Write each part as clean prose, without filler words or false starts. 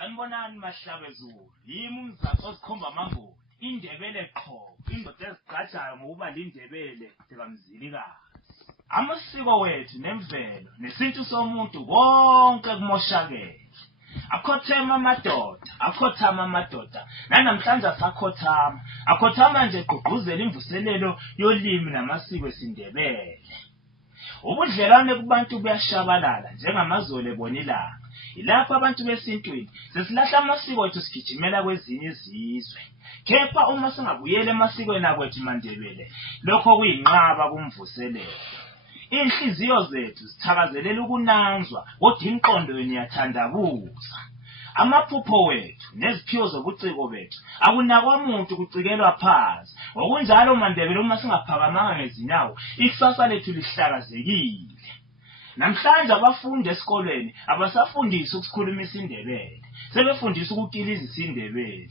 Sanibonani Mahlabezulu, yimi umzathu osikhomba amanguni, indebele qho, indoda ezigqajayo ngokuba lindebele sikamzilikazi. Amasiko wethu nemvelo nesintu somuntu konke kumoshakele. Akhothama amadoda, nanamhlanje asakhothama. Akhothama nje gqugquzela imvuselelo yolimi namasiko esindebele. Ubudlelwane kubantu buyashabalala njengamazolo ebonilanga. Ilapho abantu besintwini sesilahla amasiko ethu sigijimela kwezinye izizwe. Kepha uma singabuyela emasikweni akwethu mandebele, lokho kuyinqaba kumvuselelo. Inhliziyo zethu zithakazelela ukunanzwa kodwa inqondo yenu iyathandabuza. Amaphupho wethu neziphiwo zobuciko bethu akunakwa umuntu kucikelwa phansi. Ngokunjalo mandebele uma singaphakamanga ngezinyawo, ikusasa lethu lihlakazekile. Namhlanje abafundi esikolweni abasafundisi ukukhuluma isindebele, sebefundisa ukukiliza isindebele.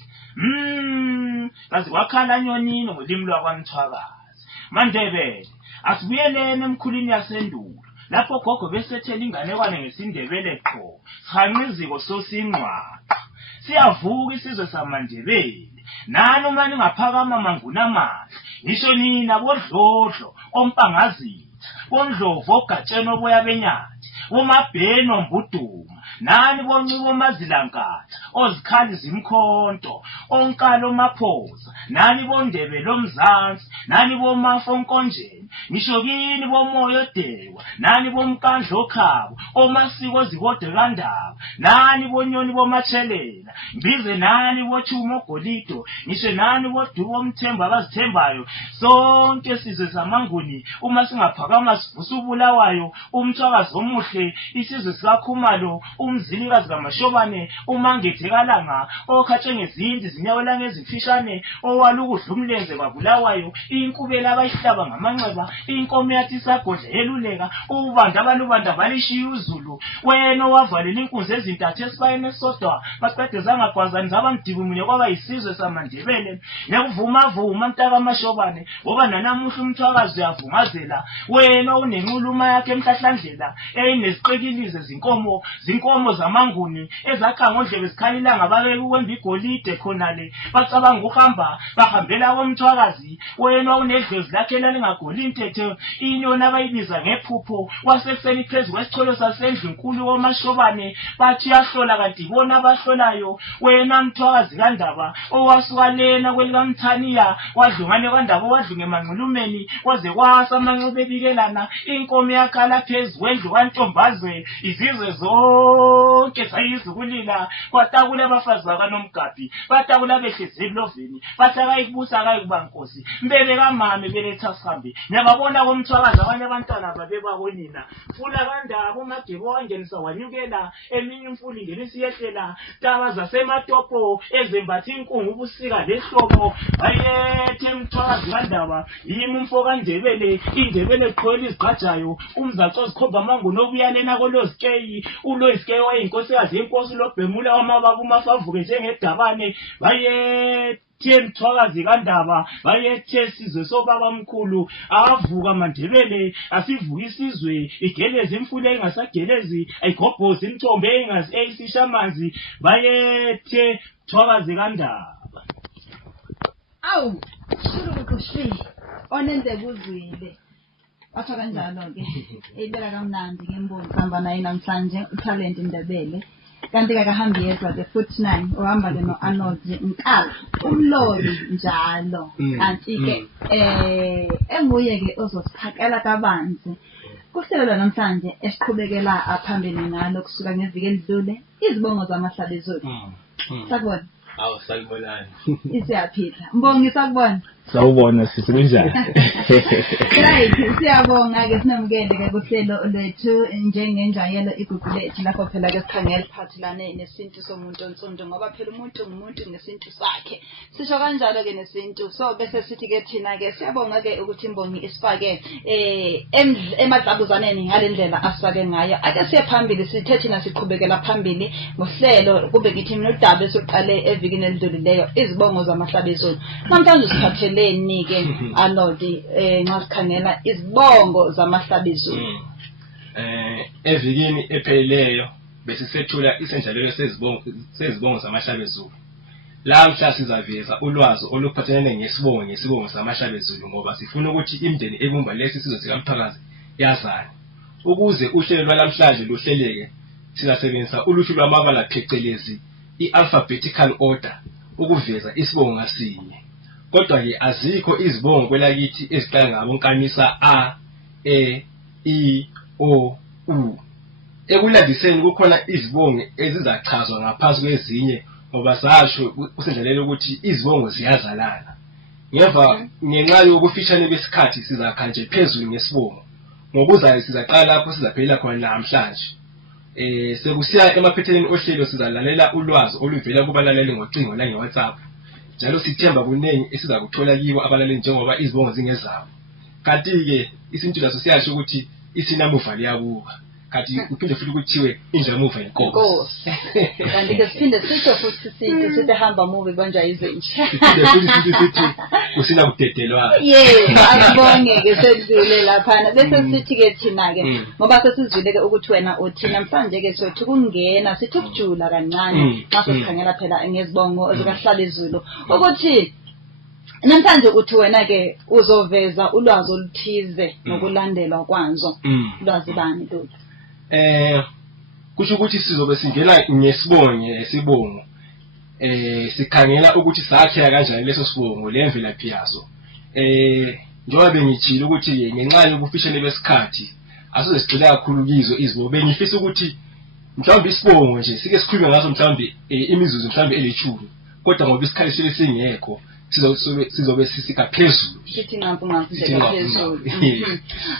Kazi kwakhala nyonini ngolimi lwakwaMthwakazi. Mandebele, asibuyeleni emkhulwini yasendulo, lapho gogo besethela inganekwane ngesindebele qho, sihanqiziko sosinqwaqa. Siyavuka isizwe samandebele, nani uma ningaphakama manguna amahle, ngisho nina bodlodlo, ompangazitha, bondlovu ogatsheni oboya benyathi, bomabheni ombuduma, nani boncibo mazilankatha, ozikhali zimkhonto, onkalo maphosa, nani bondebele omzansi, nani bomafa onkonjeni, ngisho kini bomoya odewa, nani bomkandla okhabo, omasiko zibode kandaba, nani bonyoni bomatshelela, mbize nani bothuma ogolido, ngisho nani boduka omthembu abazithembayo. Sonke sizwe samanguni uma singaphakama sivusa ubulawayo, uMthwakazi omuhle, isizwe sikaKhumalo, umzilikazi kaMashobane, uMangithe-Kalanga, okhatshe ngezindi zinyawo ngezimfishane, owala ukudla umlenze kwabulawayo, inkubela abayihlaba ngamanxeba, inkomo yathi isagodla yeluleka, ubanda abalubanda balishiya uzulu. Wena owavalela inkunzi ezintathu esibayeni esodwa, baqede zangagwazani zabamdibumunye kwaba yisizwe samandebele. Ngiyakuvuma mntakaMashobane, ngoba nanamuhla uMthwakazi uyavungazela. Wena unenquluma yakhe emhlahlandlela, eyineziqekilize zinkomo zamanguni, ezakha ngodlebe zikhalilanga babeka ukwemba igolide khonale, bacabanga ukuhamba bahambela koMthwakazi. Wena unedlozi lakhe elingagoli intethe, inyoni abayibiza ngephupho, wasekuseni phezu kwesicholo sasendlu nkulu koMashobane, bathi yahlola kanti bona abahlolayo. Wena Mthwakazi kaNdaba, owasuka lena kwelikaMthaniya, wadlungane kaNdaba wadlunga emanxulumeni, kwaze kwasa amanxeba ebikelana, inkomo yakhala phezu kwendlu kaNtombazwe. Izizwe zonke zayizukulila, kwatakula abafazi bakaNomgabhi, batakula abehlezi ebulovini, bathi akayibusa akayikuba nkosi, mbebe kamame beletha sihambe. Nyakabona koMthwakazi abanye abantwana babebabonina, fula kaNdaba uMageba wangenisa wanyukela, eminye imfula ingenisa iyehlela, taba zasematopo ezembathi inkungu ubusika lehlobo. Ayethe Mthwakazi kaNdaba, yimi umfo kaNdebele, indebele qhwela izigqajayo, umzaco ozikhomba amanguni obuyalena koLozikeyi, uLozikeyi wayinkosikazi yenkosi uLobhemula wamababa uMafavuke njengedabane. Bayethe Mthwakazi kaNdaba, bayethe sizwe sobaba mkhulu, avuka mandebele, asivuka isizwe, igeleze imfule engasagelezi, ayigobhoze imithombe eyisisha amanzi. Bayethe Mthwakazi kaNdaba. Awu, shuru onenze kuzwile. Batho kanjalo-ke, ibela kamnandi ngemboni kuhamba naye namhlanje uTalent Ndebele. Kanti-ke akahambi yedwa-ke futhi naye uhamba-ke no-Arnold Nkala, umloli njalo. Kanti-ke enguye-ke ozosiphakela kabanzi kuhlelo namhlanje esiqhubekela phambili ngalo kusuka ngeviki elidlule, izibongo zamahlabezulu. Sakubona. Awu sakubonani. Isiyaphila. Mbongi sakubona. Sawubona sisi kunjani? Right, siyabonga-ke sinamukele-ke kuhlelo lwethu njengenjayelo igugu lethu lapho phela-ke sikhangela phathelane nesintu somuntu onsundu, ngoba phela umuntu ngumuntu ngesintu sakhe. Sisho kanjalo-ke nesintu. So bese sithi-ke thina-ke siyabonga-ke ukuthi imbongi isifake emadlabuzaneni ngale ndlela asifake ngayo. Ake siye phambili, sithe thina siqhubekela phambili ngohlelo kube ngithi nodaba esuqale evikini elidlulileyo, izibongo zamahlabezulu. Namhlanje siphathele ke Arnold nxa sikhangela izibongo zamahlabezulu. Evikini ephelileyo bese sethula isenjalelo sezibongo zamahlabezulu. Lamhla sizaveza ulwazi oluphathelene ngesibongo samahlabezulu ngoba sifuna ukuthi imindeni ebumba lesi sizwe sikaMthwakazi yazane. Ukuze uhlelo lwalamhlanje luhleleke, sizasebenzisa uluhlu lwamabala phecelezi i-alphabetical order ukuveza isibongo ngasinye. Kodwa ke azikho izibongo kwelakithi eziqala ngabonkamisa A, E, I, O, U. Ekulandiseni kukhona izibongo ezizachazwa ngaphansi kwezinye ngoba zasho kusenjalela ukuthi izibongo ziyazalana. Ngenxa yokufishane besikhathi sizakha nje phezulu ngesibongo. Ngokuzayo sizaqala lapho sizaphelela khona namhlanje. Sekusiya emaphetheleni ohlelo sizalalela ulwazi oluvela kubalaleli ngocingo la ngeWhatsApp. Njalo sithemba kunengi esizakuthola kibo abalaleli njengoba izibongo zingezabo. Kanti ke isintu laso siyasho ukuthi isinamuva liyabuka. Kanti uphinde futhi kuthiwe injamuva inkosi. Kanti ke siphinde sisho futhi sithi hamba muvi banja izinja. Siphinde futhi sithi usina kudedelwa. Yebo, asibonge ke sedlule lapha. Bese sithi ke thina ke ngoba sesizwile ke ukuthi wena uthina namhlanje ke sothi kungena sithi ukujula kancane xa sikhangela phela ngezibongo ezikahlala izulu ukuthi namhlanje uthi wena ke uzoveza ulwazi oluthize nokulandelwa kwanzo. Ulwazi bani lolu? Kusho ukuthi sizobe singena ngesibongo sikhangela ukuthi sakhela kanjani leso sibongo lemvelaphi yaso. Njengoba bengijile ukuthi ngenxa yokufishane besikhathi asoze sigcile kakhulu kizo izibongo. Bengifisa ukuthi mhlawumbe isibongo nje sike sikhulume ngaso mhlawumbe imizuzu mhlawumbe elithuli, kodwa ngoba isikhathi sile singekho sizobe sisika phezulu. Sithi ngampu phezulu.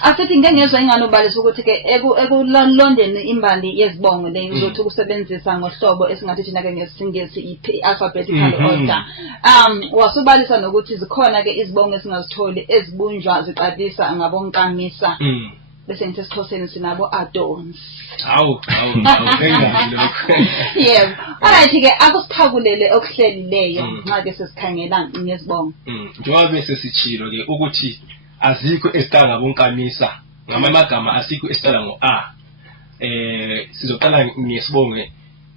Asithi ngengezwe inganobalisa ukuthi ke ekulondeni imbali yezibongo le uzothi ukusebenzisa ngohlobo esingathi thina ke ngesingesi i-alphabetical order. Wasubalisa nokuthi zikhona ke izibongo esingazitholi ezibunjwa ziqalisa ngabonkamisa. Bese ngisesiXhoseni sinabo adons. Hawu ngiyangizwa lokho. Yebo. Alright ke akusithakulele okuhlelileyo nxa ke sesikhangela ngezibongo. Njengoba bese sichilo ke ukuthi azikho esiqala ngabonkamisa, ngamagama asikho esiqala ngo A. Sizoqala ngesibongo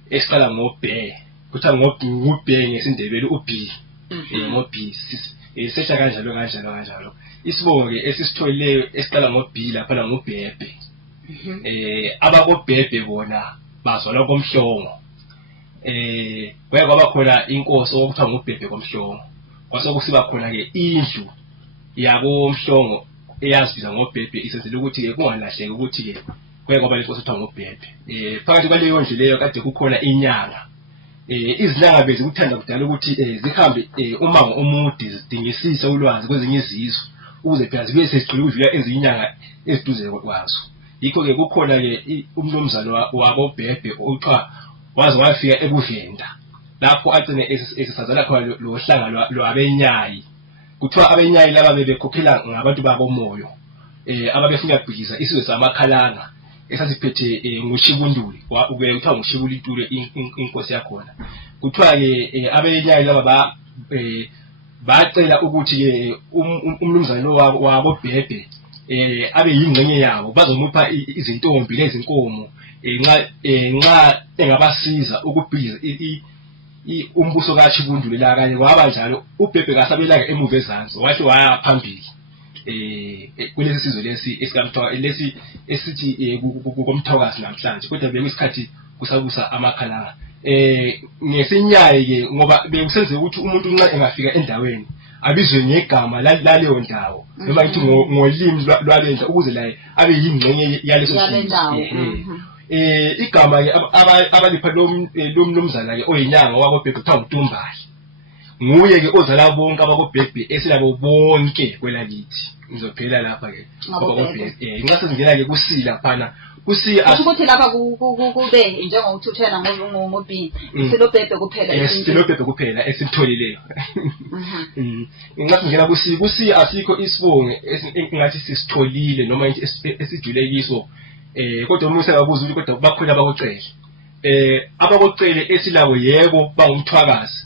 esiqala ngo B. Kuthiwa ngo B ngesindebele u B. Ngo B. Sesha kanjalo. Isibongo ke esisitholileyo esiqala ngo B lapha ngo Bhebhe. Abako Bhebhe bona bazalwa komhlongo. Kwaba khona inkosi okuthiwa ngoBhebhe komhlongo. Kwase kusiba khona ke indlu yabo omhlongo eyazibiza ngoBhebhe isenzele ukuthi ke kungalahleki ukuthi ke kwaba lenkosi okuthiwa ngoBhebhe. Phakathi kwaleyo ndlu leyo kade kukhona inyanga. Izinyanga bezikuthanda kudala ukuthi zihambe umango omude zidingisise ulwazi kwezinye izizwe ukuze phela zibe sezigcile ukudlula ezinyanga eziduze kwazo. Yikho ke kukhona ke umnomzana wabo Bhebhe othiwa waze wafika ebuVenda lapho agcine esesazala khona lo hlanga lwabenyayi. Kuthiwa abenyayi laba bebekhokhela ngabantu bakomoyo ababefuna ukubhikiza isizwe samakhalanga esasiphethe nguShibunduli kuthiwa nguShibulitule inkosi yakhona. Kuthiwa ke abenyayi laba bacela ukuthi ke umnumzane wabo Bhebhe abe yingxenye yabo bazomupha izintombi lezinkomo nxa engabasiza ukubhiza umbuso kaShibunduli la kanye kwaba njalo uBhebhe kasabelaka emuva ezansi wathi waya phambili kulesi sizwe lesi esikaMthwakazi lesi esithi kukomthwakazi namhlanje, kodwa bekuyisikhathi kusabusa amakhalanga. Ngesinyayi ke ngoba bekusenzeka ukuthi umuntu nxa engafika endaweni abizwe ngegama laleyo ndawo noma ngithi ngolimi lwalendla ukuze laye abe yingxenye yaleso sizwe. Igama ke abalipha lo mnumzana ke oyinyanga wakoBhebhe kuthiwa nguTumbali. Nguye ke ozala bonke abakoBhebhe esilabo bonke kwelakithi. Ngizophela lapha ke abakoBhebhe. Nxa sesingena ke kusila phana kusiya ukuthi lapha kube njengokuthuthena ngoB. Silobhebhe kuphela. Silobhebhe kuphela esitholileyo. Nxa singena kusiya asikho isibongo engathi sisitholile noma esijule kiso. Kodwa umuntu usebabuza ukuthi kodwa bakhona abakucele. Abakucele esilabo yebo bangumthwakazi.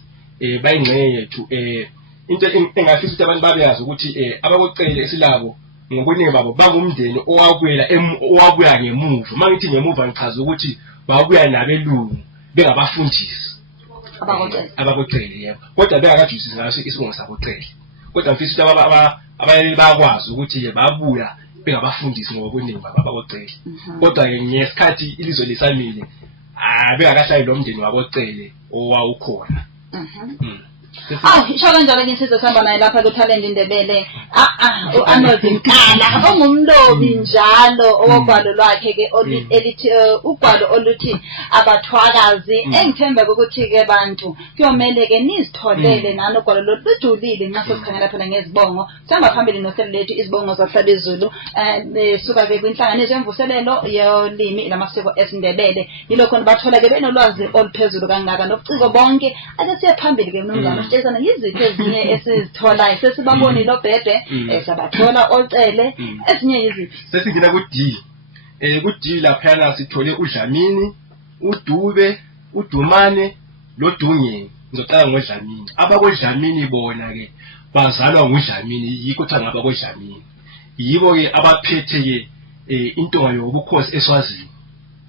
Bayingxenye yethu. Into engafisa ukuthi abantu babeyazi ukuthi abakucele esilabo ngokuningi babo bangumndeni owabuya ngemuva. Mangithi ngemuva ngichaza ukuthi babuya nabelungu bengabafundisi abakoqele yebo kodwa bengakajusisi ngaso isibongo sakoqele kodwa mfisa ukuthi abayeli bakwazi ukuthi ke babuya bengabafundisi ngokweningi babakoqele kodwa ke ngesikhathi ilizwe lisamile bengakahlayi lo mndeni wakoqele owawukhona isho kanjalo ke insizwe sihamba naye lapha kuTalent Indebele uArnold Nkala ongumlobi njalo owogwalo lwakhe ke elithi ugwalo oluthi abathwakazi engithemba ukuthi ke bantu kuyomele ke nizitholele nalo ugwalo lolujulile nxa sesikhangela phela ngezibongo sihamba phambili nohlelo lethu izibongo zahlabezulu besuka ke kwinhlanganiso yemvuselelo yolimi namasiko esiNdebele yilokho bathola ke benolwazi oluphezulu kangaka nobuciko bonke ake siye phambili ke mnumzana Stezana yiziphi ezinye esizitholayo sesibaboni lo bhede sabathola ocele ezinye yiziphi sesingena ku D ku D lapha sithole uDlamini uDube uDumane loDungeni ngizocala ngoDlamini abakoDlamini bona ke bazalwa nguDlamini yikho kuthi ngabakoDlamini yibo ke abaphethe ke intonga yobukhosi eSwazini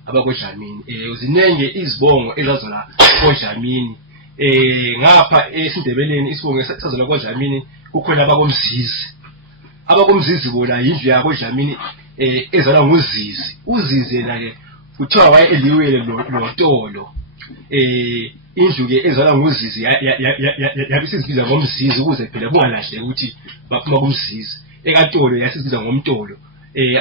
abakoDlamini zinenge izibongo ezazona koDlamini ngapha esiNdebeleni isibongo esazela koDlamini kukhona abakomzizi bona yindlu yabo Dlamini ezala nguzizi uzizi yena ke kuthiwa waye eliwele noTolo indlu ke ezala nguzizi yabisizibiza ngomzizi ukuze phela kungalahle ukuthi baphuma kumzizi eKatolo yasizibiza ngomTolo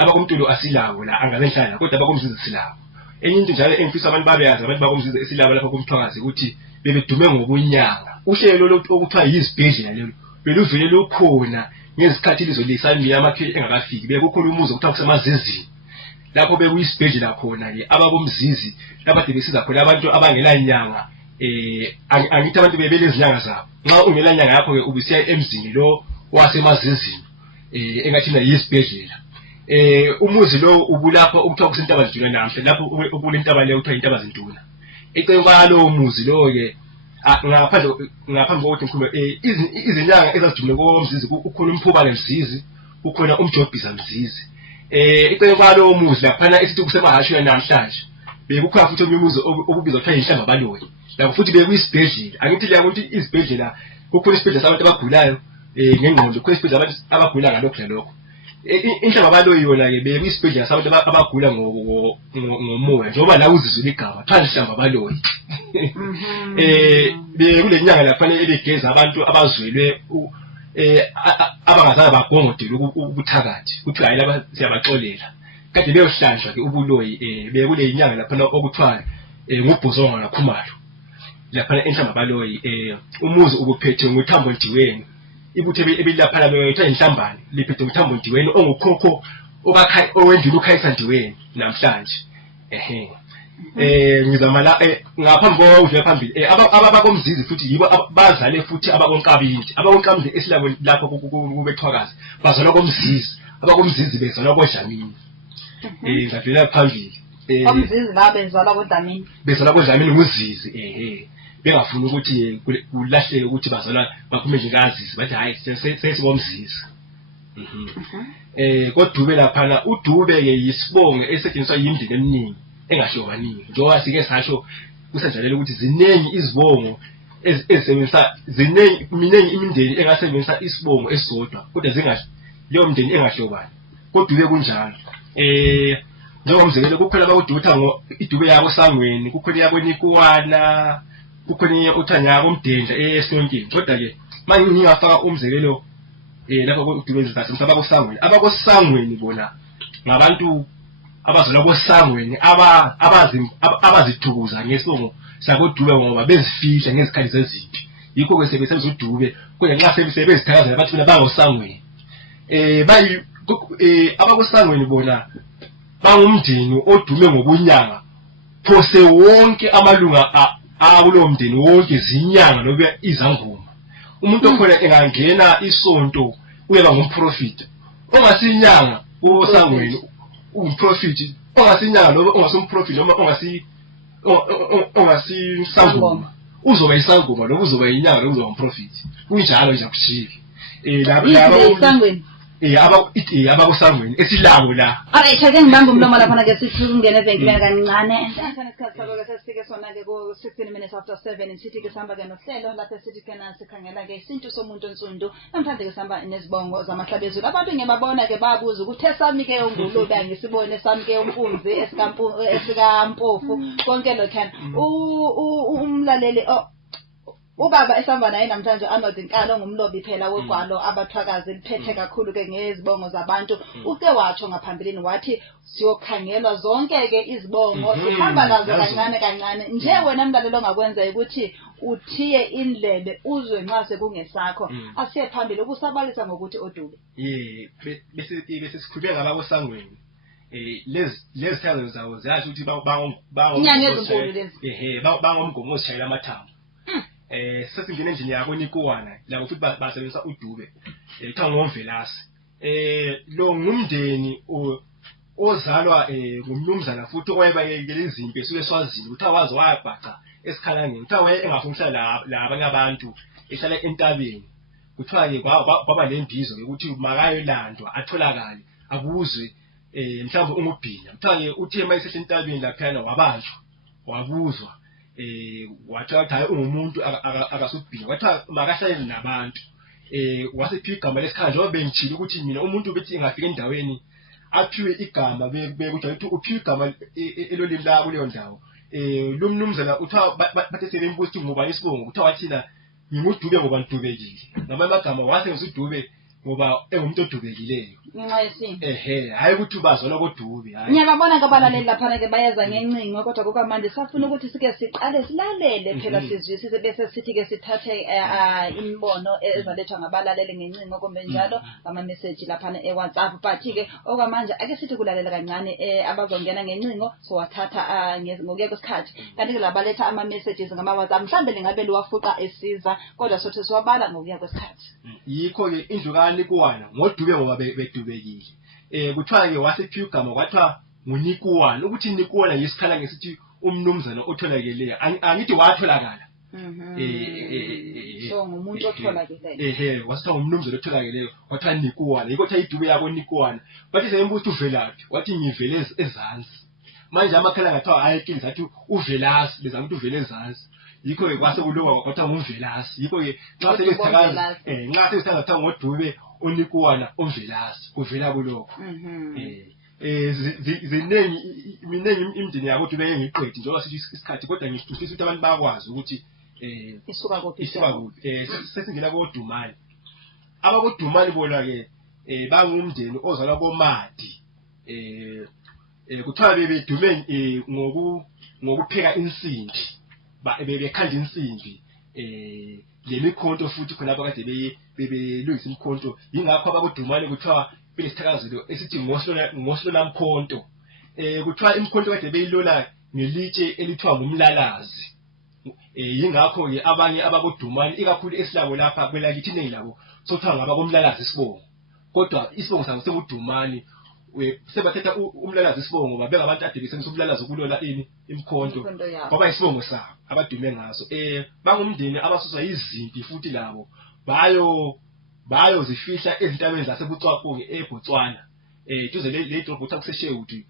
abakomTolo asilawo la angazenhlala kodwa abakomzizi silawo enye into njalo engifisa abantu babeyazi abantu bakomzizi esilawo lapha kumthwakazi ukuthi bebedume ngobunyanga uhlelo lokuthiwa yizibhedlela lelo beluvele lukhona ngezikhathi ilizwe lisamile amakheli engakafiki bekukhona umuzi okuthiwa kusemazezini lapho bekuyisibhedlela khona ke abakomzizi lapho besiza khona abantu abangela nyanga angithi abantu bebele izinyanga zabo nxa ungela nyanga yakho ke ubisiya emzini lo wasemazezini engathina yisibhedlela umuzi lo ubulapha ukuthiwa kusentaba zintuna namhla lapho ubulentaba leyo kuthiwa intaba zintuna eceke kwalo muzi lo ke ngaphandle kokuthi ngikhuluma izinyanga ezazijumele komzizi ukhona umphubane mzizi ukhona umjobhisa mzizi eceke kwalo muzi laphana esithi kusemahashweni namhlanje bekukhona futhi umuzi obubizwa kuthiwa inhlamba baloyi lapho futhi bekuyisibhedlela angithi liya ukuthi izibhedlela kukhona isibhedlela sabantu abagulayo ngengqondo kukhona isibhedlela abantu abagula ngalokho nalokho inhlamba baloyi yona ke bekuyisibhedlela sabantu abagula ngomoya njengoba la uzizwe igama kuthiwa inhlamba baloyi bekule nyanga laphana elegeza abantu abazwelwe abangazange bagongotele ubuthakathi kuthi hayi laba siyabaxolela kade beyohlanjwa ke ubuloyi bekule inyanga laphana okuthiwa ngubhozonga nakhumalo laphana enhlamba baloyi umuzi ubuphethe ngothambo ndiweni ibuthe ebilaphana bekuthiwa inhlambane liphethe ngothambo ndiweni ongukhokho owendlula ukhayisa ndiweni namhlanje ngizama la ngaphambi kodlule phambili abakomzizi futhi yibo bazale futhi abakonkabindi esilabo lapho kubethwakazi bazalwa komzizi abakomzizi bezalwa koDlamini ngadlula phambili komzizi la bezalwa koDlamini nguzizi bengafuni ukuthi kulahleke ukuthi bazalwa baphume njengazisi bathi hayi sesibomzizi kodube laphana udube ke yisibongo esetshenziswa yimndeni eminingi engahlobaningi njengoba sike sasho kusenjalela ukuthi zinengi izibongo ezisebenzisa minengi imindeni engasebenzisa isibongo esodwa kodwa leyo mndeni engahlobani kodwa ube kunjalo njengomzekelo kukhona abakudutha idube yabo Sangweni kukhona yakweNikuwana kukhona uthanya yabo Mdendla eSontini kodwa ke manje ngingafaka umzekelo lapha kodube zizathu abakosangweni bona ngabantu abazalwa koSangweni abazithukuza ngesibongo sakodube ngoba bezifihla ngezikhathi zezimpi yikho ke sebesebenzisa udube kodwa nxa sebezithakaza bathi mina bangosangweni abakosangweni bona bangumndeni odume ngobunyanga phose wonke amalunga akulo mndeni wonke zinyanga nobe izangoma umuntu okhona engangena isonto uyeba ngumprofit ongasinyanga uSangweni umprofit ongasinyanga loba ongasumprofit noma ongasisangoma uzoba isangoma loba uzoba inyanga loba uzoba umprofit kunjalo nje akushiki laba abakusangweni esilabo la. Alright, ake ngibambe umlomo lapha ke sithi ungene evenkileni kancane. Sasana isikhathi sakho ke sesifike sona ke ku 16 minutes after 7 sithi ke sihamba ke nohlelo lapha sithi ke nasikhangela ke isintu somuntu onsundu. Namhlanje ke sihamba nezibongo zamahlabezulu. Abantu ngiyababona ke babuza ukuthi esami ke ungulubi angisibone sami ke umpunzi esikampofu konke lokho. Umlaleli ubaba esihamba naye namhlanje Arnold Nkalo ngumlobi phela wogwalo abathwakazi liphethe kakhulu ke ngezibongo zabantu. Uke watsho ngaphambilini wathi siyokhangelwa zonke ke izibongo sihamba nazo kancane nje wena mlaleli ongakwenza ukuthi uthiye indlebe uzwe nxa sekungesakho asiye phambili ukusabalisa ngokuthi odube bese sikhuleka ngabakosangweni lezi thalo zawo zathi ukuthi bangomgomo osishayela amathambo sesingene endlini yako Nikowana labo futhi basebenzisa udube kuthiwa ngomvelasi lo ngumndeni ozalwa ngumnumzana futhi owayebayekela izimpi esuke eSwazini kuthiwa waze wayabhaca esikhalangeni kuthiwa waye engafuna la abanye abantu ehlala entabeni kuthiwa ke kwaba lembizo ukuthi makayolandwa atholakale abuzwe mhlawumbe umubhinya kuthiwa ke uthe mayisehla entabeni laphana wabanjwa wabuzwa wathi hayi ungumuntu akasubhinya wathi makahlalele nabantu wasiphiwa igama lesikhala njengoba bengitshilo ukuthi mina umuntu bethi engafika endaweni aphiwe igama bekuthi uphiwe igama elolimi la kuleyo ndawo lo mnumzana uthiwa bathe sebembuza ukuthi ngubani isibongo kuthiwa wathina ngimudube ngoba ngidubekile ngamanye amagama wase ngisudube ngoba engumuntu odubekileyo ngenxa yesimo hayi ukuthi ubazona kodube hayi ngiyababona ngabalaleli lapha ke bayeza ngencingo kodwa kukamanje safuna ukuthi sike siqale silalele phela sizwisise bese sithi ke sithathe imbono ezalethwa ngabalaleli ngencingo kumbe njalo ama message lapha eWhatsApp but ke okwamanje ake sithi kulalela kancane abazongena ngencingo so wathatha ngokuya kwesikhathi kanti ke labaletha ama messages ngama WhatsApp mhlambe lingabe liwafuqa esiza kodwa sothi siwabala ngokuya kwesikhathi yikho ke indlu kaNikowana ngodube ngoba bedubekile kuthiwa ke wasephiwa igama kwathiwa nguNikowana ukuthi Nikowana yisikhala ngesithi umnumzana otholakeleyo angithi watholakala so ngumuntu otholakeleyo wasithiwa ngumnumzana otholakeleyo kwathiwa Nikowana yikho kuthiwa idube yabo Nikowana bathi sembuthi uvelaphi wathi ngivele ezansi manje amakhala ngathiwa ayekile zathi uvelasi beza ukuthi uvele ezansi yikho ke kwase kuloba kwathiwa ngumvelasi yikho ke nxa sebesithakaza kuthiwa ngodube uNikowana omvelasi kuvela kulokho minengi imindeni yabo ukuthi bengiqedi njengoba sithi isikhathi kodwa ngifisa ukuthi abantu bakwazi ukuthi isuka kuphi sesingena kodumani abakodumani bona ke bangumndeni ozalwa bomadi kuthiwa bebedume ngokupheka insimbi bekhanda insimbi lemikhonto futhi khona abakade bebelungisa imikhonto yingakho abakodumani kuthiwa belesithakazelo esithi ngoslola mkhonto kuthiwa imikhonto kade beyilola ngelitshe elithiwa ngumlalazi yingakho ke abanye abakodumani ikakhulu esilabo lapha kwelakithi iningi labo sokuthiwa ngabakomlalazi isibongo kodwa isibongo sabo sekudumani sebathetha umlalazi isibongo ngoba bengabantu ade besebenzisa umlalazi ukulola imikhonto ngoba isibongo sabo abadume ngaso bangumndeni abasuswa izimpi futhi labo bayo zifihla ezintabeni zaseButswapo eBotswana duze le drop uthi kuseshewuthi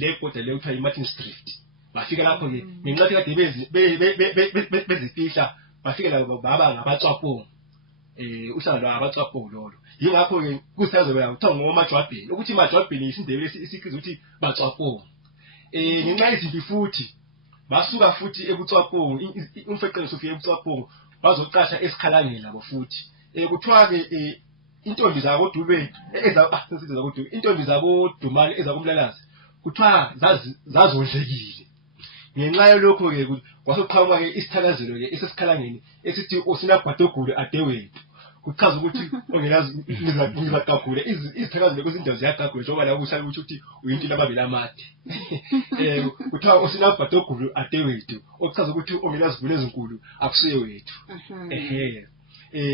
le border le kuthiwa iMartin Street bafika lapho ke ngenxathi kade bezifihla bafika labo baba ngabatswapo uhlanga lwabatswapo lolo yingakho ke kusazobela kuthiwa ngomajwabheni ukuthi majwabheni isindebele isikhiza ukuthi batswapo ngenxa yezimpi futhi basuka futhi eButswapo umfeqelo sofika eButswapo bazoqasha esikhalangeni labo futhi kuthiwa ke intombi zabo dube intombi zabo dumani ezakumlalazi kuthiwa zazondlekile ngenxa yalokho ke kwasoqhamuka ke isithakazelo ke esesikhalangeni esithi usinagwadogulu adewethu kuchaza ukuthi ongelazi ngizaqagule izithakazelo kwezindawo ziyaqagula njengoba la kuhlala ukuthi uyintilo ababili amade kuthiwa usinagwadogulu adewethu okuchaza ukuthi ongelazi vule ezinkulu akusuye wethu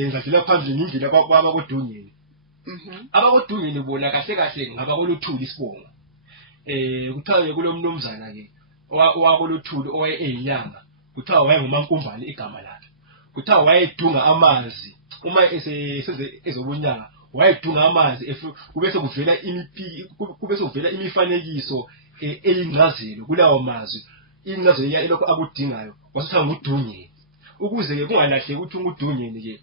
ngadlula phandle ngindlela kwabakodungeni abakodungeni bona kahle kahle ngabakoluthuli isibongo kuthiwa kulo mnumzana ke owakoluthuli owaye eyinyanga kuthiwa wayenguMankumbane igama lakhe kuthiwa wayedunga amanzi uma eseze ezobunyanga wayedunga amanzi kube sekuvela kube sekuvela imifanekiso eyingcazelo kulawo mazwi ingcazelo yalokho akudingayo wasitha ngudungeni ukuze ke kungalahleki ukuthi ungudungeni ke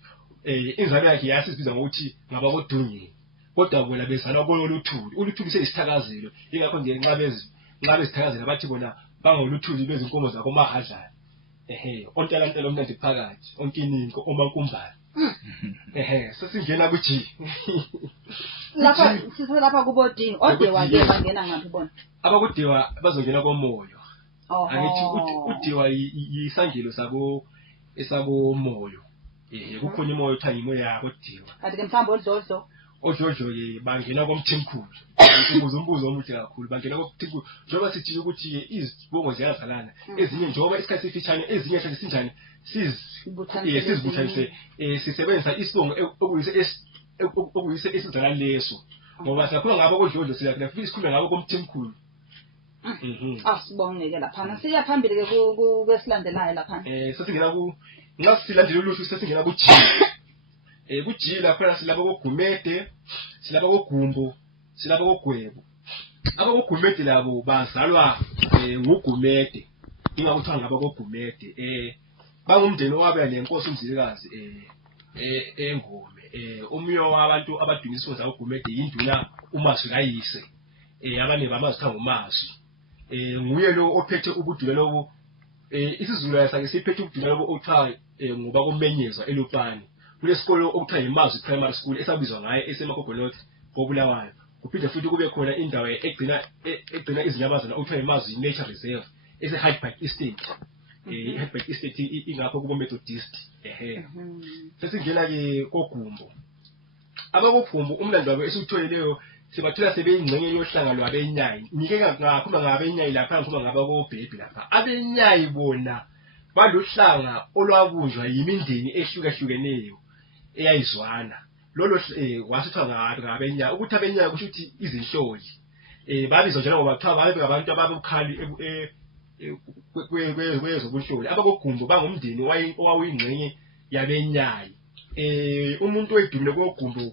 inzalo yakhe yasibiza ngokuthi ngaba kodungeni kodwa bona bezalwa kololuthuli uluthuli selisithakazelo ingakho nje nxa bezithakazela bathi bona bangoluthuli bezinkomo zakho mahadlala ontalantela omnandi phakathi onkininko omankumbala sesingena kuthi lapha kubodini odewa ke bangena ngaphi bona abakudewa bazongena komoyo angithi udewa yisangelo esabo moyo kukhona imoyo uthanga imoya yakho diwa kanti ke mhlawumbe odlodlo ke bangena komthimkhulu umbuzo omuhle kakhulu bangena komthimkhulu njengoba sithi ukuthi izibongo ziyazalana ezinye njengoba isikhathi sifitshane ezinye hlanje sinjani sizibuthanise sisebenzisa isibongo okuyise esizalana leso ngoba siyakhuluma ngabo kodlodlo siyakhuluma futhi sikhuluma ngabo komthimkhulu asibongeke lapha siya phambili ke kwesilandelayo lapha sesingena nxa silandela uluhlu sesingena kujila kujila phela silapha kogumede silapha kogumbo silapha kogwebo abakogumede labo bazalwa ngugumede ingakuthiwa ngaba kogumede bangumndeni owabuya lenkosi umzilikazi engome umyo wabantu abadunyiswa zawo ugumede yinduna uMazwi kayise abane bamazitha ngoMazwi nguye lo ophethe ubudule lobo isizulu sakhe siphethe ubudule lobo othiwa ngoba komenyezwa eLupane kulesikolo okuthiwa yiMazwi Primary School esabizwa ngaye esemaGogonothi koBulawayo kuphinde futhi kube khona indawo egcina izinyamazana okuthiwa yiMazwi Nature Reserve ese-Hydepark Estate Hydepark Estate ingapho kubo Methodist sesingena ke kogumbo abakogumbo umlando wabo esuthoyileyo sibathola sebeyingcenye yohlanga lwabenyayi nike ngakhuluma ngabenyayi lapha ngikhuluma ngabakobhebhi lapha abenyayi bona baluhlanga olwabunjwa yimindeni ehlukahlukeneyo eyayizwana lolo wasithiwa ngabenyayi ukuthi abenyayi kusho ukuthi izinhloli babizwa njengoba kuthiwa babe abantu ababukhali kwezobunhloli abakogumbo bangumndeni owawuyingcenye yabenyayi umuntu oyidumile kogumbo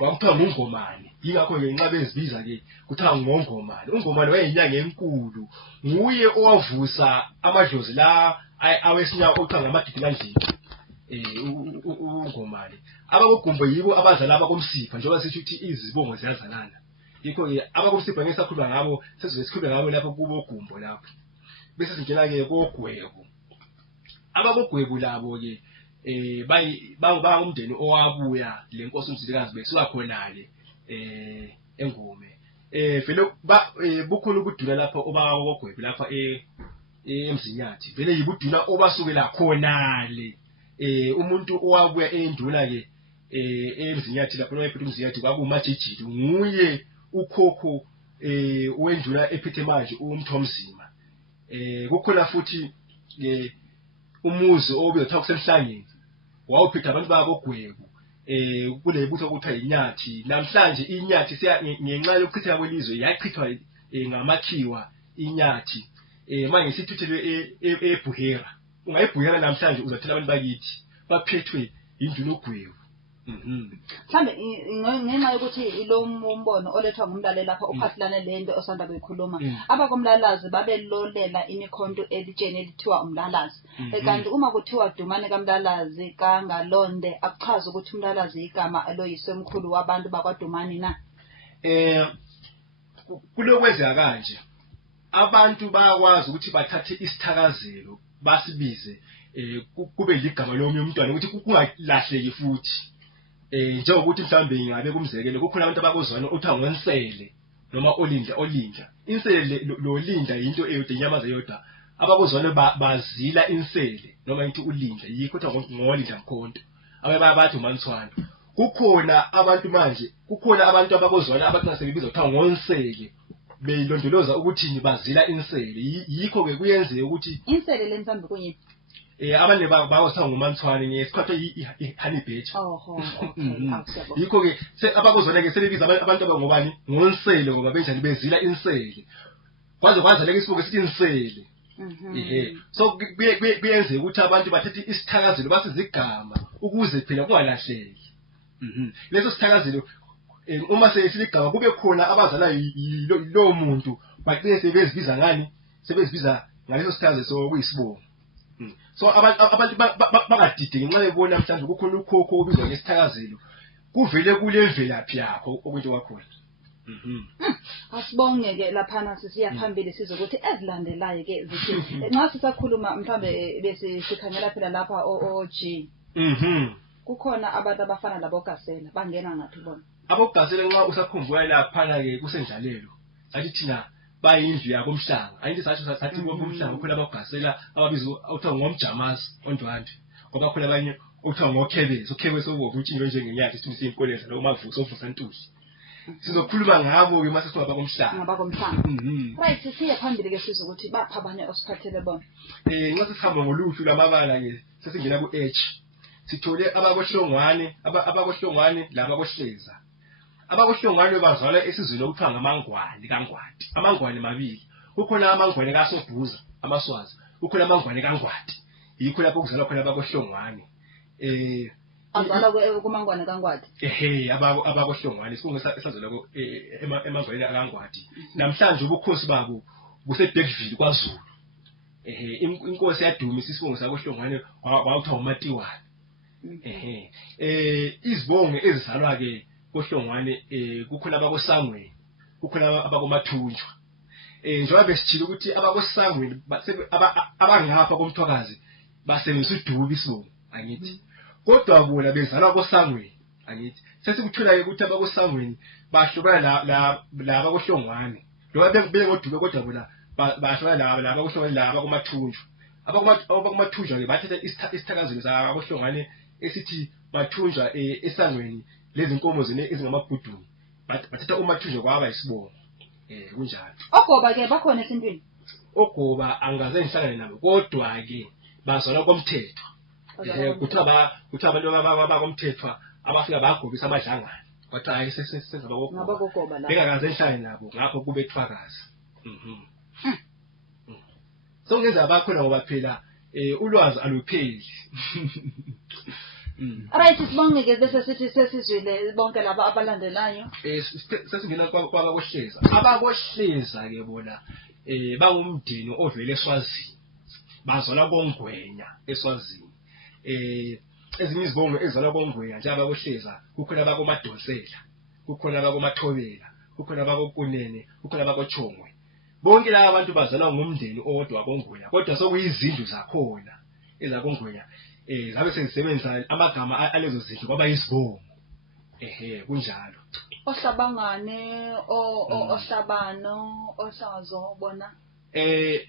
wakuthiwa ngungomane yingakho ke nxa bezibiza ke kuthiwa ngongomane ungomane wayeyinyanga enkulu nguye owavusa amadlozi la awesinyawo okuthiwa ngamadidikandlini ungomane abakogumbo yibo abazala abakomsipha njengoba sithi ukuthi izibongo ziyazalana yikho ke abakomsipha ngesakhuluma ngabo sesikhuluma ngabo lapho kubogumbo lapho bese singena ke kogwebo abakogwebo labo ke bangumndeni owabuya lenkosi umzilikazi besuka khonale engome vele bukhulu ubudula lapha obakogwebo lapha emzinyathi vele yibudula obasukela khonale umuntu owabuya enduna ke emzinyathi lapho noyephethe umzinyathi kwakuMajijili nguye ukhokho wenduna ephethe manje uMthomzima kukhona futhi umuzi obizwa kuthiwa kusemhlangeni wawuphethe abantu bakogwebo kule butho okuthiwa inyathi namhlanje inyathi ngenxa yokuchitheka kwelizwe yachithwa ngamakhiwa inyathi manje sithuthelwe eBuhera ungayiBuhera namhlanje uzathola abantu bakithi baphethwe induna ogwebo mhlambe ngenxa yokuthi lo umbono olethwa ngumlaleli lapha uphasilane lento osanda kuyikhuluma abakomlalazi babelolela imikhonto elitsheni elithiwa umlalazi kanti uma kuthiwa dumane kaMlalazi kangalonde akuchaza ukuthi umlalazi igama aloyisemkhulu wabantu bakwaDumani na kulokwenzeka kanje abantu bayakwazi ukuthi bathathe isithakazelo basibize kube ligama lomunye umntwana ukuthi kungalahleki futhi njengokuthi mhlambe ngabe kumzekelo kukhona abantu abakozwana uthiwa ngonsele noma olinda insele lolinda into eyodwa inyamaza yodwa abakozwana bazila insele noma into ulinda yikho kuthiwa ngolinda mkhonto ababathi umanswana kukhona abantu manje kukhona abantu abakozwana abathi sebebiza kuthiwa ngonsele beyilondoloza ukuthi nibazila insele yikho ke kuyenzeka ukuthi insele lemsambe kunye abanye bawuthiwa ngumanswane ngesikhathi ihoney badger yikho ke abakuzona ke sebebiza abantu abangobani ngonsele ngoba benjani bezila insele kwaze leke isibuke sithi insele so kuyenzeka ukuthi abantu bathathe isithakazelo basizigama ukuze phela kungalahleki leso sithakazelo uma seyisigaba kube khona abazala lo muntu baqine sebezibiza ngani sebezibiza ngaleso sithakazelo sokuyisibongo. So abantu bakadide ngenxa yebona mhlawumbe kukhona ukhokho obizwa ngesithakazelo kuvele kule mvelaphi yakho okunto kwakhona. Asibonge ke laphana sisiya phambili sizokuthi ezilandelayo ke zithi nxa sisakhuluma mhlambe bese sikhangela phela lapha OG. Kukhona abantu abafana labo Gasela bangena ngathi bona. Abogasela nxa usakhumbula lapha ke kusendlalelo. Sathi thina bayindlu yakomhlanga. Ayinto sathi komhlanga kukhona abogasela ababizwa uthiwa ngomjamasi ondwandwe. Ngoba khona abanye uthiwa ngokhebezi, ukhebezi ukuthi into njengenyatha isithi inkoleza lo mavuso ovusa ntuli. Sizokhuluma ngabo ke mase singaba komhlanga. Right, siya phambili ke sizokuthi bapha abanye osiphathele bona. Nxa sihamba ngoluhlu lamabala ke sesingena ku H. Sithole abakohlongwane, abakohlongwane labakohleza. Abakohlongwane bazalwa esizweni okuthiwa ngamangwane kaNgwadi. Amangwane mabili. Kukhona amangwane kaSobhuza, amaswazi. Kukhona amangwane kaNgwadi. Yikho lapho kuzalwa khona abakohlongwane. Azalwa kumangwane kaNgwadi. Abakohlongwane sifungisa esazalwa emangwane kaNgwadi. Namhlanje ubukhosi babo buseBergville kwaZulu. Inkosi yadumisa isifungo sakohlongwane wawuthiwa uMatiwane. Izibongo ezizalwa ke kohlongwane kukhona abakosangweni, kukhona abakomathunjwa. Njengoba besithile ukuthi abakosangweni abangapha komthwakazi basebenzisa udubi isibongo angithi. Kodwa bona bezalwa kosangweni angithi. Sesikuthola ke ukuthi abakosangweni bahlukana la abakohlongwane. Loba bengodubi kodwa bona bahlukana la abakohlongwane la abakomathunjwa. Abakomathunjwa ke bathatha isithakazelo sakohlongwane esithi bathunjwa esangweni lezi nkomo zine ezingamabhuduni bathatha umathunjwa kwaba isibongo kunjalo. Ogoba ke bakhona esintwini. Ogoba angaze ngihlangane nabo kodwa ke bazalwa komthetho. Kuthiwa abantu abakomthethwa abafika bagobisa amadlangane. Kodwa hayi sesenza abakogoba la. Bengakaze ngihlangane nabo ngakho kube thwakazi. So ngenza abakhona ngoba phela ulwazi alupheli. Right, sibonge ke bese sithi sesizwile bonke laba abalandelayo. Sesingena kwabakohleza. Abakohleza ke bona bangumndeni ovele eSwazini. Bazalwa koNgwenya eSwazini. Ezinye izibongo ezalwa koNgwenya nje abakohleza kukhona abakoMadonsela, kukhona abakoMathobela, kukhona abakokunene, kukhona abakoChongwe. Bonke laba abantu bazalwa ngumndeni owodwa koNgwenya kodwa sokuyizindlu zakhona ezakoNgwenya zabe sezisebenza amagama alezo zindlu kwaba yisibongo. Kunjalo. Ohlabangane ohlabano ohlazo bona.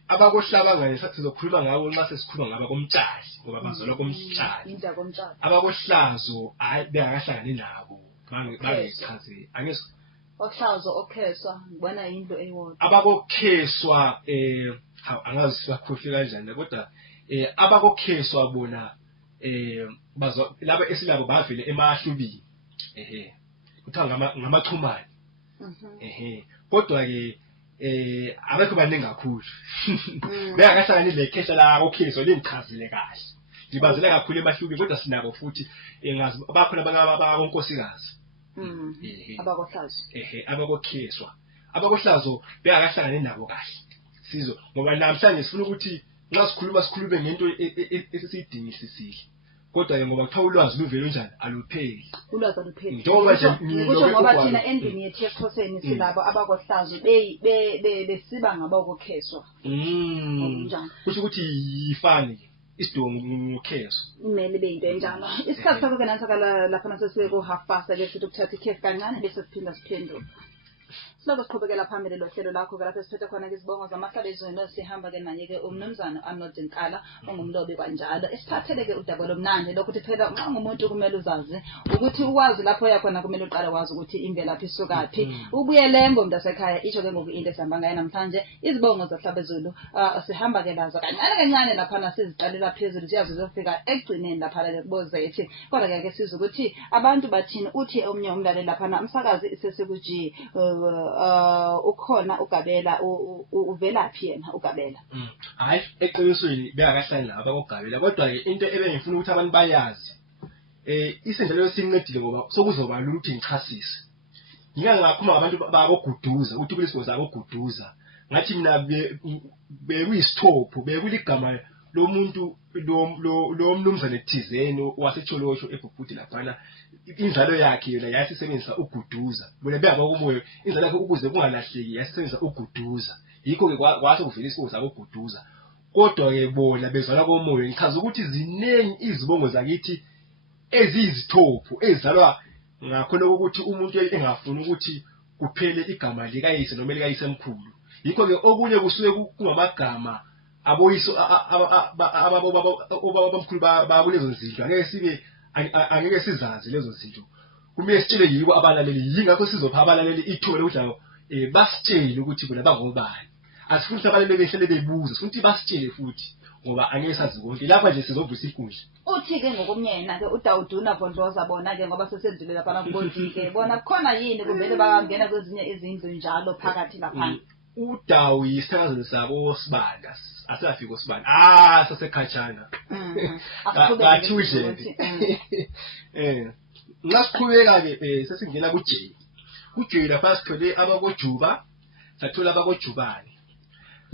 Abakohlabangane sizokhuluma ngabo nxa sesikhuluma ngaba komtshali ngoba bazalwa komtshali. Inja komtshali. Abakohlazo hayi bengakahlangani nabo. Bangechaze angeso. Ohlazo okheswa ngibona into eyodwa. Abakokheswa angazi sakhohle kanjani kodwa abakokheswa bona laba esilabo bavele emahlubini. Kuthiwa ngamachumani. Kodwa ke abekho baningi kakhulu. Bengakahlangani lekhesha la kokheswa lingichazile kahle. Ngibazela kakhulu emahlubini kodwa sinabo futhi ngazi bakhona abakonkosikazi. Abakohlazo. Abakokheswa. Abakohlazo bengakahlangani nabo kahle. Sizo ngoba namhlanje sifuna ukuthi nxa sikhulume ngento esisidingisisile. Kodwa ke ngoba kuthiwa ulwazi luvela njani alupheli. Ulwazi alupheli. Njengoba nje ngisho ngoba thina endini yethu eXhoseni silabo abakohlazo besiba ngabakokheswa. Kusho ukuthi yifani isidongo ukheso. Imeli beyinto enjalo. Isikhathi sakho ke nansakala lapha seseko half past ke sithi ukuthatha ikhefu kancane bese siphinda siphendula. Siloko siqhubekela phambili lo hlelo lakho ke lapho siphethe khona izibongo zamahlabezweni sihamba ke nanye ke umnumzana Arnold Nkala ongumlobi kanjalo esiphathele ke udaba lomnandi lokuthi phela nxa umuntu kumele uzazi ukuthi ukwazi lapho yakhona kumele uqale wazi ukuthi imvelaphi isukaphi ubuye lengo mntasekhaya isho ke ngoku into esihamba ngayo namhlanje izibongo zahlabezulu sihamba ke lazo kancane lapha siziqalela phezulu siyazi zofika ekugcineni lapha ke kubozethe kodwa ke siza ukuthi abantu bathini uthi omnye umlaleli lapha umsakazi isesekuji ukhona uGabela uvelaphi yena uGabela hayi eqinisweni bengakahlali laba koGabela kodwa ke into ebengifuna ukuthi abantu bayazi Isenjalo sincedile ngoba sokuzoba lula ukuthi ngichasise. Ngaphuma abantu bakoguduza uthi kulesibo zakoguduza ngathi mina bekuyisithopho bekuligama lomuntu lo mnumzane Thizeni waseTholosho eBhubhudi laphana inzalo yakhe yona yasisebenzisa uguduza bona beyaba kumoyo inzalo yakhe ukuze kungalahleki yasisebenzisa uguduza yikho ke kwase kuvela isibongo sakoguduza kodwa ke bona bezalwa komoyo ngichaza ukuthi zinengi izibongo zakithi ezizithopho ezalwa ngakhona ukuthi umuntu engafuni ukuthi kuphele igama likayise noma likayise emkhulu yikho ke okunye kusuke kungamagama aboyiso ababamkhulu bakulezo zinto angeke sizazi lezo zinto kumele sitshele yibo abalaleli yingakho sizopha abalaleli ithuba ukuthi basitshele ukuthi bona bangobani asifuni abalaleli behlele bebuza futhi basitshele futhi ngoba angeke sazi konke lapha nje sizovusa inkundla uthi ke ngokumnyena ke uDawuduna Vondloza bona ke ngoba sesendlule lapha kubodike bona khona yini kumele bangena kwezinye izindlu njalo phakathi lapha uDawu yisithakazelo sabo Sibanda asafika uSibanda sasekhatshana bathi uje ngasiqhubeka ke sesingena kuJeyi lapha sithole abakoJuba sathola abakoJubani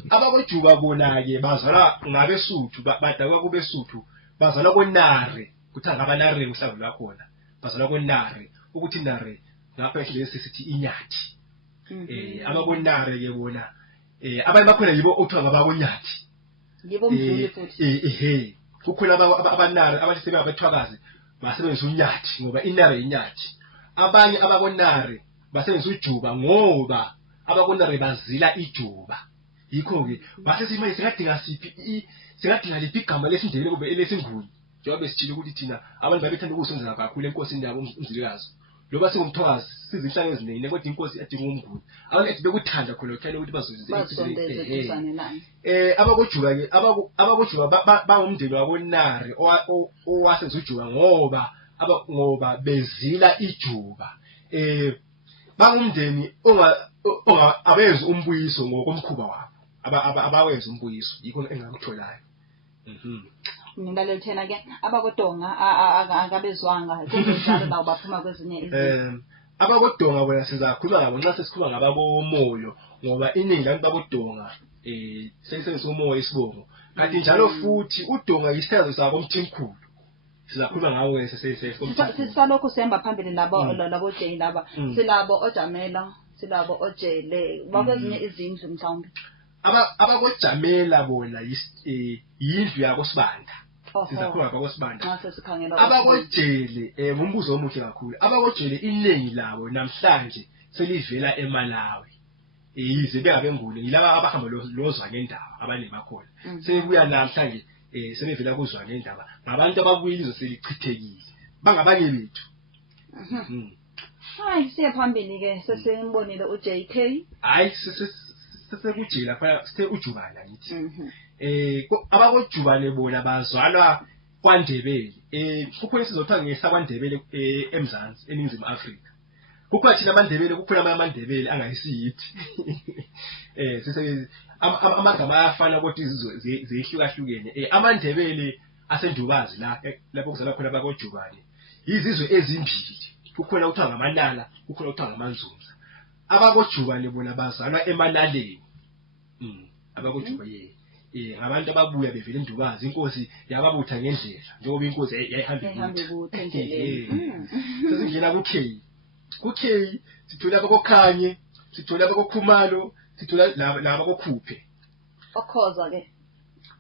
abakoJuba bona ke bazalwa ngabeSuthu badakwa kubeSuthu bazalwa koNare kuthi ngabanare mhlawumbe lakhona bazalwa koNare ukuthi Nare ngapha ehlelwe sithi inyathi abakonare ke bona abanye bakhona yibo okuthiwa ngabakonyathi yibo mdluli futhi kukhona abanare abathi sebengabathwakazi basebenzisa unyathi ngoba inare inyathi abanye abakonare basebenzisa uJuba ngoba abakonare bazila iJuba yikho ke base simaye singadinga liphi igama lesindlele kube elesinguni njengoba besitshile ukuthi thina abantu babethanda ukusonzela kakhulu enkosini yabo umzilikazi loba singumthokazi sizinhlanga eziningi kodwa inkosi adinga umnguni abantu ethi bekuthanda khona ukhanya ukuthi bazozizana abakoJuba ke abakoJuba bangumndeni wakonare owasenza uJuba ngoba bezila iJuba bangumndeni abenza umbuyiso ngokomkhuba wabo abawenza umbuyiso yikho engamtholayo Ngingalelo thena ke abakodonga akabezwanga kunjalo lawo baphuma kwezinye izinto abakodonga bona sizakhuluma ngabo nxa sesikhuluma ngabakomoyo ngoba iningi labantu bakodonga sesenzisa umoya isibongo kanti njalo futhi udonga isithazo sabo umthimkhulu sizakhuluma ngawo sisalokho sihamba phambili labo Jay laba silabo oJamela silabo ojele bakwezinye izindlu mhlawumbe abakojamela bona yindlu yako Sibanda sizakhuluma ngakosibanda abakojele ngumbuzo omuhle kakhulu abakojele iningi labo namhlanje selivela eMalawi yize bengabengule yilaba abahamba lozwa ngendaba abanye bakhona sebuya namhlanje sebevela kuzwa ngendaba ngabantu ababuyilizo selichithekile bangabanye bethu hayi siya phambili ke sesimbonile uJK hayi sesekujila phela sithe uJubana ngithi abakojubane bona bazalwa kwaNdebele kukhona sizothiwa ngesakwandebele eMzansi eNingizimu Afrika kukhona thina abaNdebele kukhona amaNdebele angayisiyithi amagama ayafana kodwa izizwe zehlukahlukene amaNdebele asendubazi lapho kuzalwa khona abakojubane izizwe ezimbili kukhona ukuthiwa ngamanala kukhona ukuthiwa ngamanzunza abakojubane bona bazalwa emanaleni abakojuba ngabantu ababuya bevela endubazi inkosi yababutha ngendlela njengoba inkosi yayihamba ibutha endleleni sesingena ku-K sithola abakoKhanye sithola abakoKhumalo sithola laba koKhuphe okhoza ke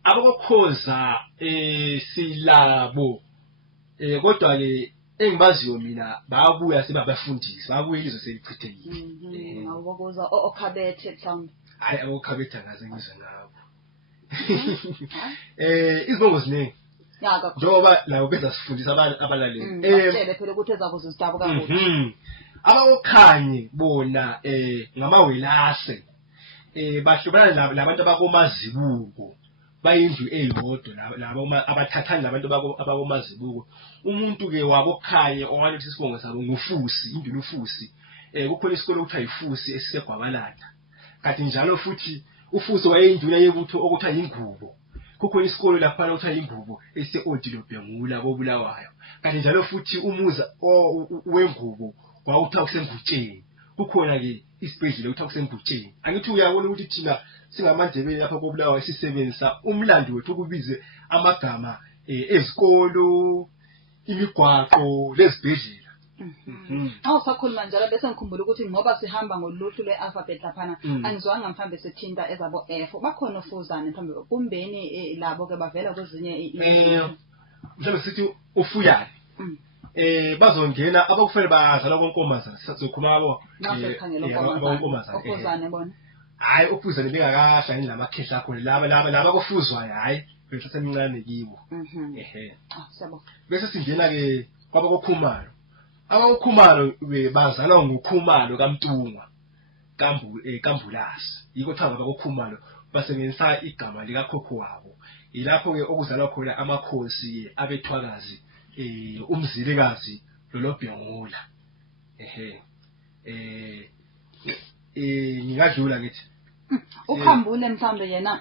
abakokhoza silabo kodwa ke engibaziyo mina babuya sebabafundisi babuye izwe selichithekile awubokuza okhabethe mhlawumbe hayi awukhabetha ngaze ngizwe ngabo izibongo ziningi njengoba lawo beza sifundisa abalaleli batshele phela ukuthi ezakuze zidabuka kakhulu abakoKhanye bona ngamawelase bahlobana labantu abakomazibuko bayindlu eyodwa labo abathathana labantu abakomazibuko umuntu ke wakoKhanye owalethi isibongo sabo nguFusi indlu uFusi kukhona isikole okuthiwa yiFusi esisegwabalanda kanti njalo futhi uFusi wayeyinduna yebutho okuthiwa yingubo kukhona isikole lapha uthatha ingubo ese-Old Lobhengula koBulawayo kanti njalo futhi umuza wengubo wawuthatha kusengutsheni kukhona ke isibhedlela uthatha kusengutsheni angithi uyabona ukuthi thina singamandebele lapha koBulawayo sisebenzisa umlando wethu ukubize amagama ezikolo imigwaqo lezibhedlela Awusakhuluma njalo bese ngikhumbula ukuthi ngoba sihamba ngoluhlu lwealphabet laphana angizwanga mhlambe sethinta ezabo F bakhona ufuzane mhlambe kumbeni labo ke bavela kwezinye mhlambe sithi ufuyane bazongena abakufanele bazala konkomazana sizokhuluma ngabo konkomazana ufuzane bona hayi ufuzane bengakahlangani lamakhehla akho laba kufuzwayo hayi bese emncane kibo siyabona bese singena ke kwabakokhumalo abakokhumalo bazalwa ngokhumalo kaMtungwa kaMbulasi yiko thanga abakokhumalo basebenzisa igama lika khokho wabo ilapho ke okuzalwa khona amakhosi abethwakazi umzilikazi loLobhengula ngingadlula ngithi ukhambule mhlambe yena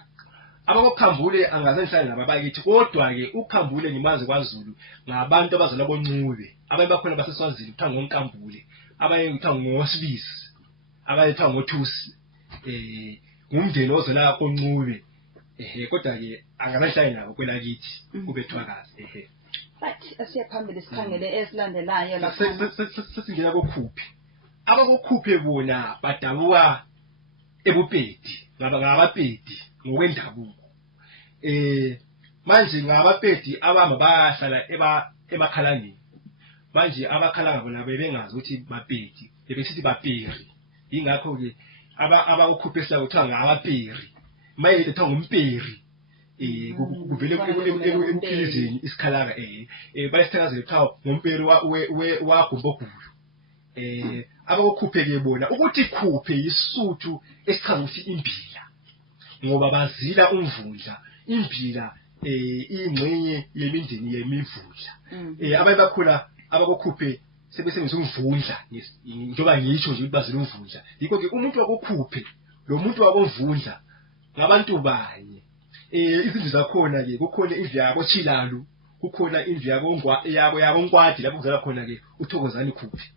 abakokhambule angaze ngihlale nababakithi kodwa ke ukhambule ngimazi kwaZulu ngabantu abazalwa boNcube abanye bakhona baseSwazini kuthiwa ngoNkambule abanye kuthiwa ngoSibisi abanye kuthiwa ngoThusi ngumndeni ozela koNcube kodwa ke angaze ngihlale nabo kwelakithi kubethwakazi but asiyaphambili sikhangele esilandelayo lapha sesingena koKhuphi abakoKhuphi bona badabuka ebuPedi ngabapedi ngokwendabuko manje ngabapedi abama bahlala emakhalangeni manje abakhalanga bona bebengazi ukuthi bapedi bebesithi baperi ingakho ke abakoKhuphi esila kuthiwa ngabaperi maye ethiwa ngumperi kuvele emphilizeni isikhalanga bayisithakazela kuthiwa ngomperi waGumbogulu abakoKhuphi ke bona ukuthi Khuphi yisuthu esichaza ukuthi imbila ngoba bazila umvundla imbila ingxenye yemindeni yemivundla abanye bakhula abakoKhuphi sebesebenzisa umvundla njengoba ngisho nje ukuthi bazila umvundla yikho ke umuntu wakoKhuphi lo muntu wakomvundla ngabantu banye izindlu zakhona ke kukhona indlu yabo Chilalu kukhona indlu yabo Nkwadi lapho kuzala khona ke uThokozani Khuphi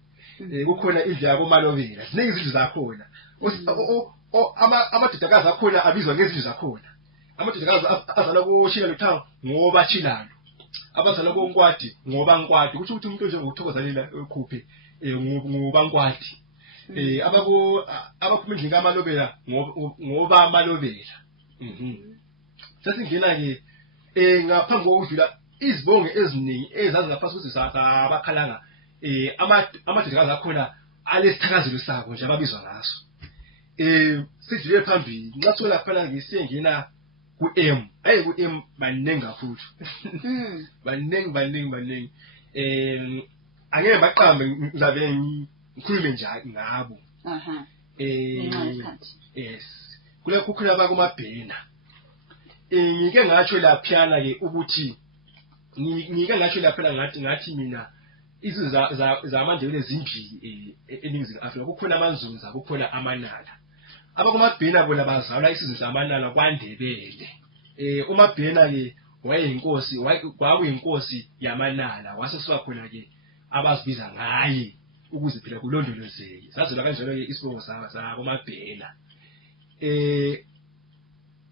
kukhona indlu yabo Malobela ziningi izindlu zakhona amadodakazi akhona abizwa ngezindlu zakhona amadodakazi azalwa koShilalu kuthiwa ngoba Chilalu abazalwa koNkwadi ngoba Nkwadi kusho ukuthi umuntu njengokuthokozani Khuphi ngoba Nkwadi abaphuma endlini kaMalobela ngoba Malobela sesingena ke ngaphambi kokudlula izibonge eziningi ezazi ngaphansi kwesizathu abakhalanga amadodakazi akhona alesithakazelo sabo nje ababizwa ngaso sidlule phambili nxa sona lapha ngisengena ku-M ku-M baningi kakhulu baningi angeke baqambe ngizabe ngikhulume njalo ngabo yes kule kukhula bakumabhena ngike ngatsho laphana ke ukuthi ngike ngatsho laphana ngathi mina izizwe zamandebele ezimbili eNingizimu Afrika kukhona amanzunza kukhona amanala abakumabhena bona bazalwa isizwe samanala kwaNdebele uMabhena ke wayeyinkosi kwakuyinkosi yamanala wasesuka khona ke abazibiza ngaye ukuze phela kulondolozeke sazela kanjalo ke isibongo sabo Mabhena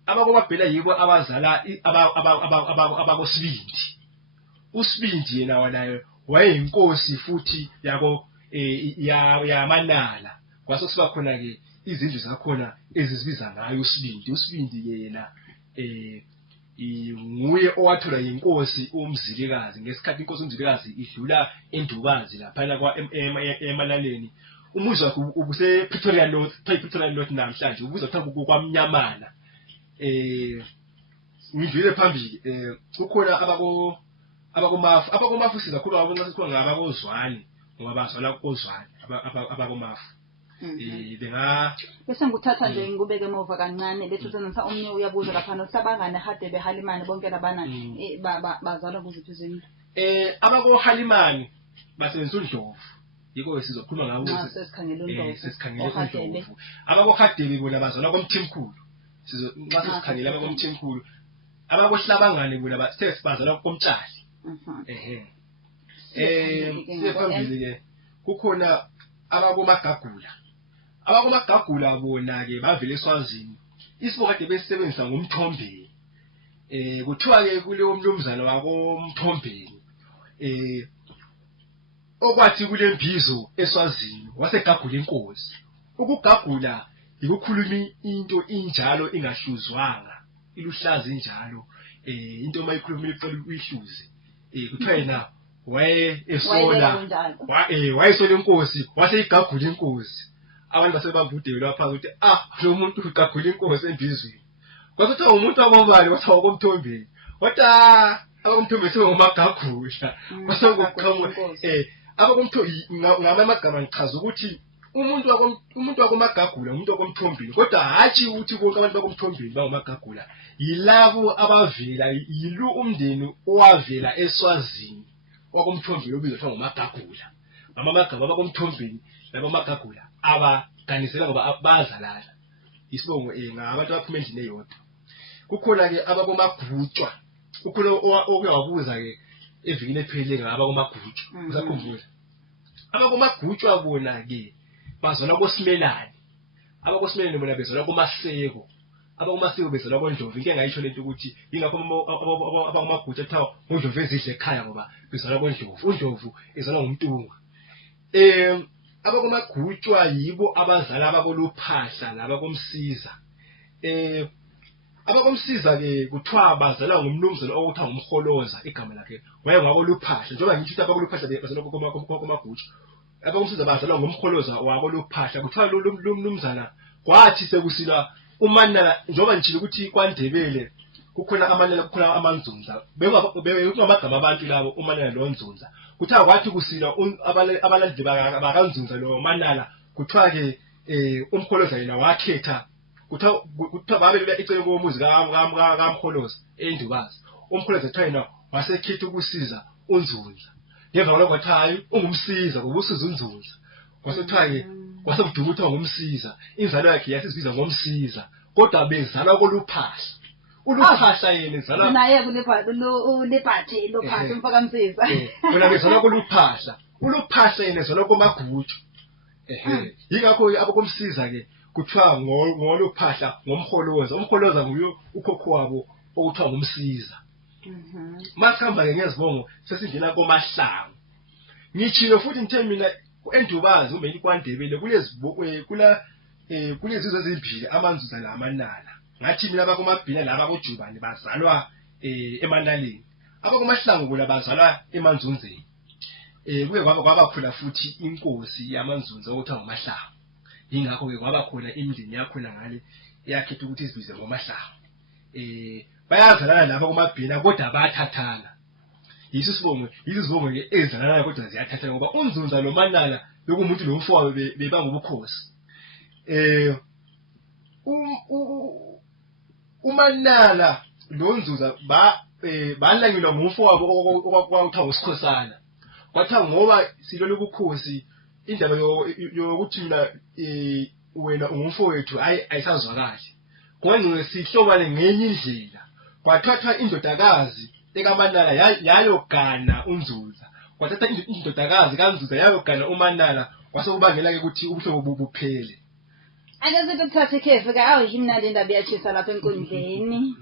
abakomabhena yibo abazala abakosibindi usibindi yena wanayo wayeyinkosi futhi yako yamanala kwasokusiba khona ke izindlu zakhona ezizibiza ngayo usibindi yena nguye owathola inkosi umzilikazi ngesikhathi inkosi umzilikazi idlula endubazi lapha kwa emanaleni umuzi wakhe ubuse Pretoria North namhlanje ubuza kuthiwa kwaMnyamana ngidlule phambili kukhona abakomafu sizakhulu ababona sikuwa ngabakozwane ngoba bazalwa kokozwane abakomafu bese nguthatha nje ngubeke emuva kancane bethi senza omnye uyabuza lapha usabangane hade behalimani bonke labana bazalwa kuziphi izindlu abakohalimani basebenzisa uNdlovu yiko sizokhuluma ngabo sesikhangela uNdlovu abakoHadebe bona bazalwa koMthimkhulu nxa sesikhangela abakoMthimkhulu abakohlabangane bona basebenzana komtshali siyaphambili ke kukhona abakomagagula bona ke bavele eSwazini isibokade besebenzisa ngomthombeni kuthiwa ke kuleyo mlumzana wakomthombeni okwathi kule mbizo eSwazini wasegagula inkosi ukugagula ukukhuluma into injalo ingahluzwanga iluhlaza injalo into mayikhuluma icela uyihluze kuthiwa yena wayesola inkosi waseyigagula inkosi abantu basebamvudele lapha ukuthi lo muntu ugagula inkosi embizweni kwasithiwa umuntu wabobani wathiwa komthombeni kodwa abakomthombeni sebengomagagula kwasokuqhamuka ngamagama ngichaza ukuthi umuntu wakomagagula umuntu wakomthombeni kodwa hatshi ukuthi bonke abantu bakomthombeni bangomagagula yilabo abavela yilu umndeni owavela eSwazini wakomthombeni obizwa kuthiwa ngomagagula amagama abakomthombeni labamagagula abaganisela ngoba bazalana isibongo ngabantu abaphuma endlini eyodwa kukhona ke abakomagutshwa kukhona okuyabuza ke evikini ephele ngabakomagutshwa usakhumbula abakomagutshwa bona ke bazona koSimelane abakoSimelane bona bezona koMaseko abakoMaseko bezona koNdlovu into engayisho lento ukuthi ingakho abakomagutshwa ethawa uNdlovu ezidle ekhaya ngoba bezona koNdlovu uNdlovu ezona ngumtunga abakomagutshwa yibo abazala abakoluphahla labakomsiza abakomsiza ke kuthiwa bazala ngumnumzana okuthiwa ngumholoza igama lakhe waye ngakoluphahla njengoba ngithi abakoluphahla bazala komagutshwa abakomsiza bazala ngumholoza wakoluphahla kuthiwa lo mnumzana kwathi sekusila umanala njengoba ngitshilo ukuthi kwaNdebele kukhona amanala kukhona amanzunza bekungamagama abantu labo umanala lonzunza kuthiwa kwathi kusila abalandeli bakanzunza lo manala kuthiwa ke umkholoza yena wakhetha kuthiwa babe icele komuzi kaMkholoza eNdubazi umkholoza kuthiwa yena wasekhetha ukusiza unzunza ngemva kwalokho kwathi hayi ungumsiza ngoba usiza unzunza kwasekuthiwa ke kwasekuduma ukuthi ngumsiza inzalo yakhe yasizibiza ngomsiza kodwa bezalwa koluphahla uluphahla yena ezalwa naye kulebhathi lophahla umfakamsiza bona bezalwa koluphahla uluphahla yena ezalwa komagutshwa yingakho abakomsiza ke kuthiwa ngoluphahla ngomholoza umholoza nguye ukhokho wabo okuthiwa ngumsiza masihamba ke ngezibongo sesingena koMahlangu ngitshilo futhi ngithe mina eNdubazi kumbe kwaNdebele kulezizwe ezimbili amanzunza namanala ngathi mina abakomabhina laba koJubani bazalwa emanaleni abakoMahlangu bona bazalwa emanzunzeni kuke kwaba khona futhi inkosi yamanzunza okuthiwa ngoMahlangu ingakho ke kwaba khona imindeni yakhona ngale yakhetha ukuthi izibize ngoMahlangu bayazalana lapha komabhina kodwa bayathathana yisibongo ke ezalana kodwa ziyathathana ngoba unzunza lo manala lokumuntu nomfowabo beba ngobukhosi umanala lonzunza balanyulwa ngumfowabo okwakuthiwa nguSikhosana kwathiwa ngoba silolu bukhosi indaba yokuthi mina wena ungumfowethu ayisazwakali kwenye sihlobane ngenye indlela kwathathwa indodakazi ekaManala yayogana unzunza kwathatha indodakazi kaNzunza yayogana uManala kwasekubangela ke ukuthi ubuhlobo buphele ake sithi kuthatha ikhefu ke awuyimnandi indaba iyachisa lapha enkundleni